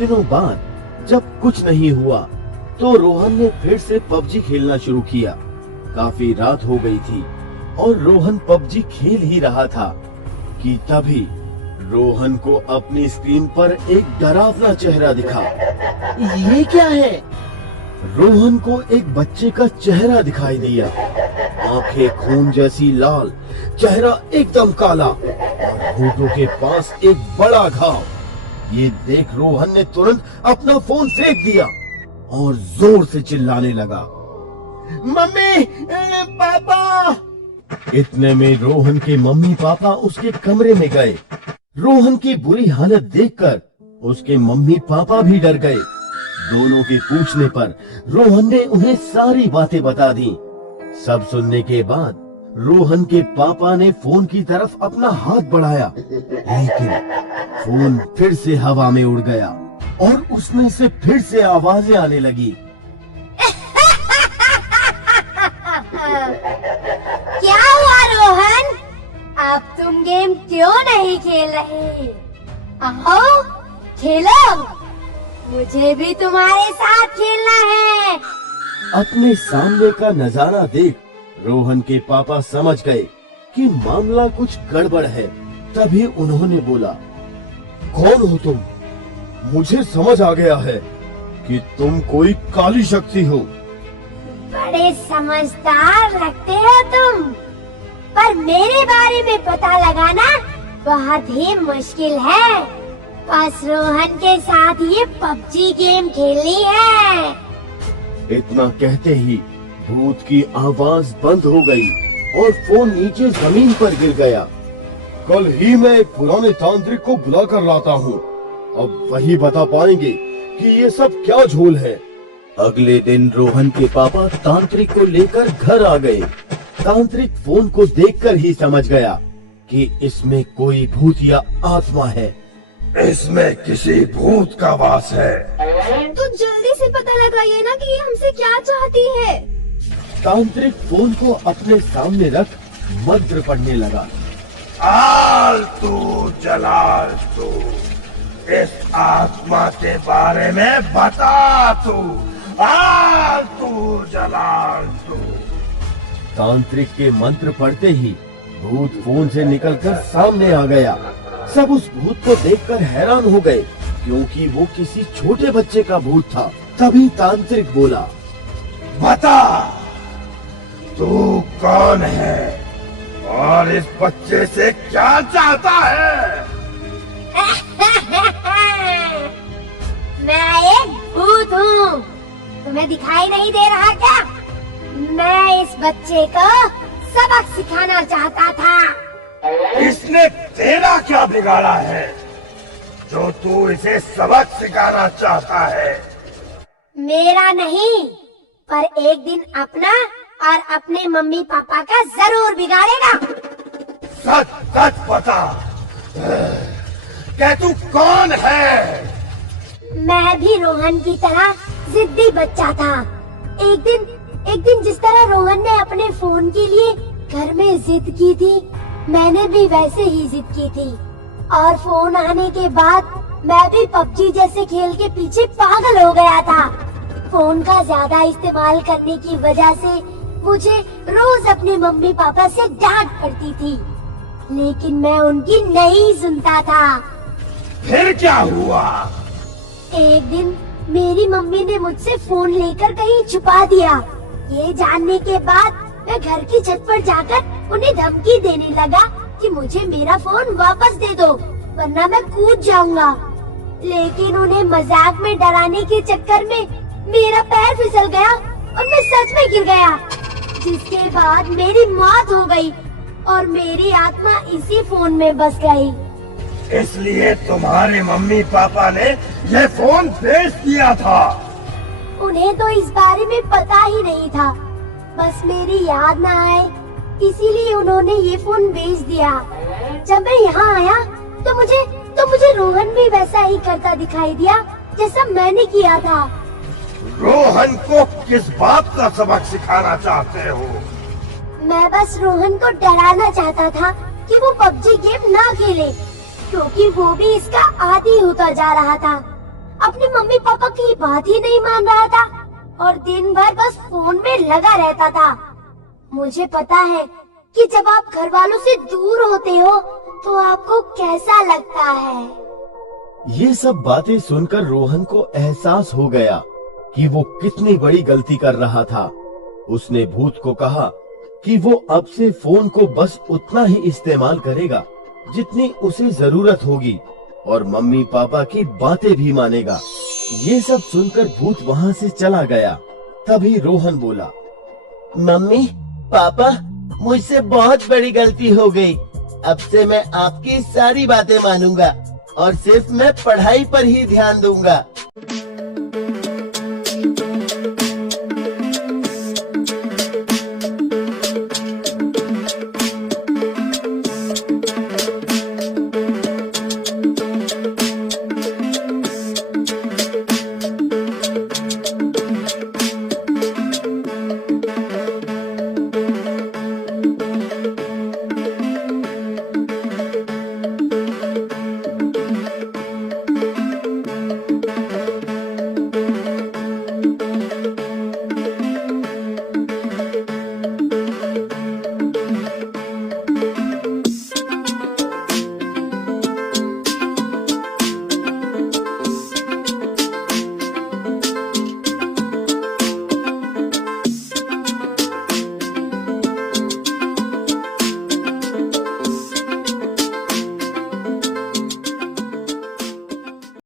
दिनों बाद जब कुछ नहीं हुआ तो रोहन ने फिर से पबजी खेलना शुरू किया। काफी रात हो गई थी और रोहन पबजी खेल ही रहा था कि तभी रोहन को अपनी स्क्रीन पर एक डरावना चेहरा दिखा। ये क्या है? रोहन को एक बच्चे का चेहरा दिखाई दिया। आंखें खून जैसी लाल, चेहरा एकदम काला और होठों के पास एक बड़ा घाव। ये देख रोहन ने तुरंत अपना फोन फेंक दिया और जोर से चिल्लाने लगा, मम्मी, पापा! इतने में रोहन के मम्मी पापा उसके कमरे में गए। रोहन की बुरी हालत देखकर उसके मम्मी पापा भी डर गए। दोनों के पूछने पर रोहन ने उन्हें सारी बातें बता दी। सब सुनने के बाद रोहन के पापा ने फोन की तरफ अपना हाथ बढ़ाया, लेकिन फोन फिर से हवा में उड़ गया और उसमें से फिर से आवाजें आने लगी। क्या हुआ रोहन? अब तुम गेम क्यों नहीं खेल रहे? आओ खेलो, मुझे भी तुम्हारे साथ खेलना है। अपने सामने का नजारा देख रोहन के पापा समझ गए कि मामला कुछ गड़बड़ है। तभी उन्होंने बोला, कौन हो तुम? मुझे समझ आ गया है कि तुम कोई काली शक्ति हो। बड़े समझदार लगते हो तुम, पर मेरे बारे में पता लगाना बहुत ही मुश्किल है। बस रोहन के साथ ये पबजी गेम खेलनी है। इतना कहते ही भूत की आवाज बंद हो गई और फोन नीचे जमीन पर गिर गया। कल ही मैं एक पुराने तांत्रिक को बुला कर लाता हूँ, अब वही बता पाएंगे कि ये सब क्या झोल है। अगले दिन रोहन के पापा तांत्रिक को लेकर घर आ गए। तांत्रिक फोन को देखकर ही समझ गया कि इसमें कोई भूत या आत्मा है। इसमें किसी भूत का वास है। तो जल्दी से पता लगाइए ना कि ये हमसे क्या चाहती है। तांत्रिक फोन को अपने सामने रख मंत्र पढ़ने लगा। आल तू जलाल तू, इस आत्मा के बारे में बता तू। आल तू जलाल तू। तांत्रिक के मंत्र पढ़ते ही भूत फोन से निकलकर सामने आ गया। सब उस भूत को देखकर हैरान हो गए, क्योंकि वो किसी छोटे बच्चे का भूत था। तभी तांत्रिक बोला, बता तू कौन है और इस बच्चे से क्या चाहता है? मैं एक भूत हूँ, तुम्हें दिखाई नहीं दे रहा क्या? मैं इस बच्चे को सबक सिखाना चाहता था। इसने तेरा क्या बिगाड़ा है जो तू इसे सबक सिखाना चाहता है? मेरा नहीं, पर एक दिन अपना और अपने मम्मी पापा का जरूर बिगाड़ेगा। सच सच बता, क्या तू कौन है? मैं भी रोहन की तरह जिद्दी बच्चा था। एक दिन जिस तरह रोहन ने अपने फोन के लिए घर में जिद की थी, मैंने भी वैसे ही जिद की थी। और फोन आने के बाद मैं भी पबजी जैसे खेल के पीछे पागल हो गया था। फोन का ज्यादा इस्तेमाल करने की वजह से मुझे रोज अपने मम्मी पापा से डांट पड़ती थी, लेकिन मैं उनकी नहीं सुनता था। फिर क्या हुआ? एक दिन मेरी मम्मी ने मुझसे फोन लेकर कहीं छुपा दिया। ये जानने के बाद मैं घर की छत पर जाकर उन्हें धमकी देने लगा कि मुझे मेरा फोन वापस दे दो, वरना मैं कूद जाऊंगा। लेकिन उन्हें मजाक में डराने के चक्कर में मेरा पैर फिसल गया और मैं सच में गिर गया, जिसके बाद मेरी मौत हो गई और मेरी आत्मा इसी फोन में बस गई। इसलिए तुम्हारे मम्मी पापा ने ये फोन बेच दिया था। उन्हें तो इस बारे में पता ही नहीं था, बस मेरी याद न आए इसीलिए उन्होंने ये फोन बेच दिया। जब मैं यहाँ आया तो मुझे रोहन भी वैसा ही करता दिखाई दिया जैसा मैंने किया था। रोहन को किस बात का सबक सिखाना चाहते हो? मैं बस रोहन को डराना चाहता था कि वो पबजी गेम ना खेले, क्योंकि वो भी इसका आदी होता जा रहा था। अपने मम्मी पापा की बात ही नहीं मान रहा था और दिन भर बस फोन में लगा रहता था। मुझे पता है कि जब आप घर वालों से दूर होते हो तो आपको कैसा लगता है। ये सब बातें सुनकर रोहन को एहसास हो गया कि वो कितनी बड़ी गलती कर रहा था। उसने भूत को कहा कि वो अब से फोन को बस उतना ही इस्तेमाल करेगा जितनी उसे जरूरत होगी और मम्मी पापा की बातें भी मानेगा। ये सब सुनकर भूत वहाँ से चला गया। तभी रोहन बोला, मम्मी पापा, मुझसे बहुत बड़ी गलती हो गई। अब से मैं आपकी सारी बातें मानूंगा और सिर्फ मैं पढ़ाई पर ही ध्यान दूंगा।